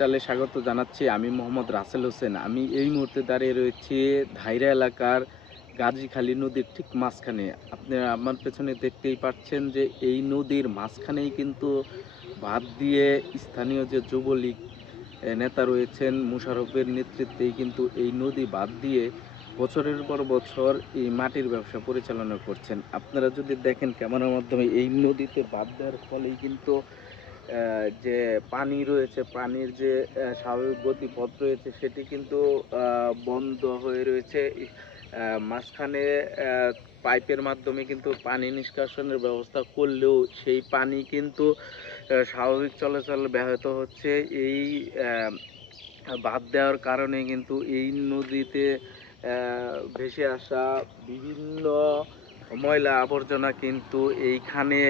চ্যানেলে স্বাগত জানাচ্ছি। আমি মোহাম্মদ রাসেল হোসেন। আমি এই মুহূর্তে দাঁড়িয়ে রয়েছি ধাইরা এলাকার গাজীখালী নদীর ঠিক মাঝখানে। আপনারা আমার পেছনে দেখতেই পাচ্ছেন যে এই নদীর মাঝখানেই কিন্তু বাঁধ দিয়ে স্থানীয় যে যুবলীগ নেতা রয়েছেন মোশাররফের নেতৃত্বেই কিন্তু এই নদী বাঁধ দিয়ে বছরের পর বছর এই মাটির ব্যবসা পরিচালনা করছেন। আপনারা যদি দেখেন ক্যামেরার মাধ্যমে এই নদীতে বাঁধ দেওয়ার ফলেই কিন্তু যে পানি রয়েছে, পানির যে স্বাভাবিক গতিপথ রয়েছে সেটি কিন্তু বন্ধ হয়ে রয়েছে। মাঝখানে পাইপের মাধ্যমে কিন্তু পানি নিষ্কাশনের ব্যবস্থা করলেও সেই পানি কিন্তু স্বাভাবিক চলাচল ব্যাহত হচ্ছে। এই বাঁধ দেওয়ার কারণে কিন্তু এই নদীতে ভেসে আসা বিভিন্ন ময়লা আবর্জনা কিন্তু এইখানে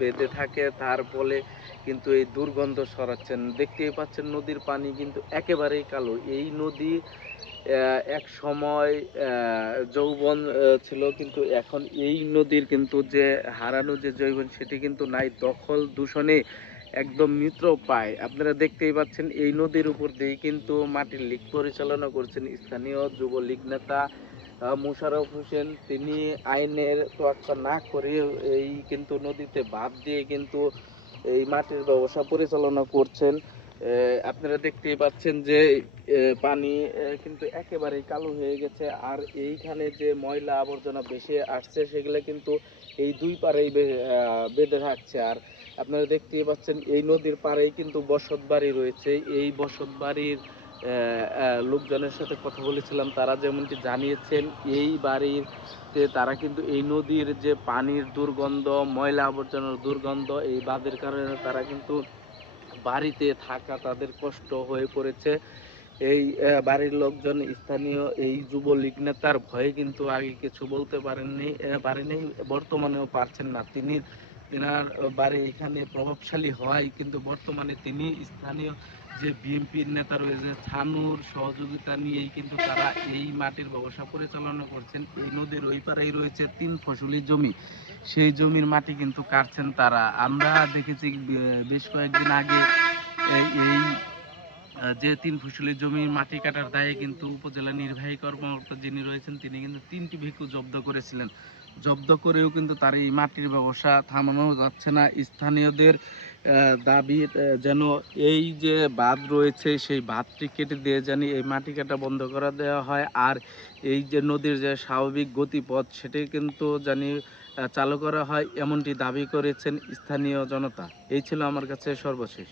বেঁধে থাকে। তার ফলে কিন্তু এই দুর্গন্ধ ছড়াচ্ছেন। দেখতেই পাচ্ছেন নদীর পানি কিন্তু একেবারেই কালো। এই নদী একসময় যৌবন ছিল, কিন্তু এখন এই নদীর কিন্তু যে হারানো যে যৌবন সেটি কিন্তু নাই। দখল দূষণে একদম মৃতপ্রায়। আপনারা দেখতেই পাচ্ছেন এই নদীর উপর দিয়েই কিন্তু মাটির লিক পরিচালনা করছেন স্থানীয় যুবলীগ নেতা মোশাররফ হোসেন। তিনি আইনের তোয়াক্কা না করে এই কিন্তু নদীতে বাঁধ দিয়ে কিন্তু এই মাটির ব্যবসা পরিচালনা করছেন। আপনারা দেখতেই পাচ্ছেন যে পানি কিন্তু একেবারেই কালো হয়ে গেছে। আর এইখানে যে ময়লা আবর্জনা ভেসে আসছে সেগুলো কিন্তু এই দুই পাড়েই বেঁধে থাকছে। আর আপনারা দেখতেই পাচ্ছেন এই নদীর পাড়েই কিন্তু বসত বাড়ি রয়েছে। এই বসত বাড়ির লোকজনের সাথে কথা বলেছিলাম, তারা যেমনটি জানিয়েছেন এই বাড়িতে তারা কিন্তু এই নদীর যে পানির দুর্গন্ধ, ময়লা আবর্জনার দুর্গন্ধ, এই বাঁধের কারণে তারা কিন্তু বাড়িতে থাকা তাদের কষ্ট হয়ে পড়েছে। এই বাড়ির লোকজন স্থানীয় এই যুবলীগ নেতার ভয়ে কিন্তু আগে কিছু বলতে পারেনি, বর্তমানেও পারছেন না। তিনার বাড়ি এখানে প্রভাবশালী হওয়ায় কিন্তু বর্তমানে তিনি স্থানীয় যে বিএনপির নেতা রয়েছে ছানুর সহযোগিতা নিয়েই কিন্তু তারা এই মাটির ব্যবসা পরিচালনা করছেন। এই নদীর ওই পারেই রয়েছে ৩ ফসলি জমি, সেই জমির মাটি কিন্তু কাটছেন তারা। আমরা দেখেছি বেশ কয়েকদিন আগে এই যে ৩ ফসলি জমির মাটি কাটার দায়ে কিন্তু উপজেলা নির্বাহী কর্মকর্তা যিনি রয়েছেন তিনি কিন্তু ৩টি ভেকু জব্দ করেছিলেন। জব্দ করেও কিন্তু তার এই মাটির ব্যবসা থামানো যাচ্ছে না। স্থানীয়দের দাবি যেন এই যে বাঁধ রয়েছে সেই বাঁধটি কেটে দিয়ে জানি এই মাটি কাটা বন্ধ করা দেওয়া হয়। আর এই যে নদীর যে স্বাভাবিক গতিপথ সেটি কিন্তু জানি চালু করা হয়, এমনটি দাবি করেছেন স্থানীয় জনতা। এই ছিল আমার কাছে সর্বশেষ।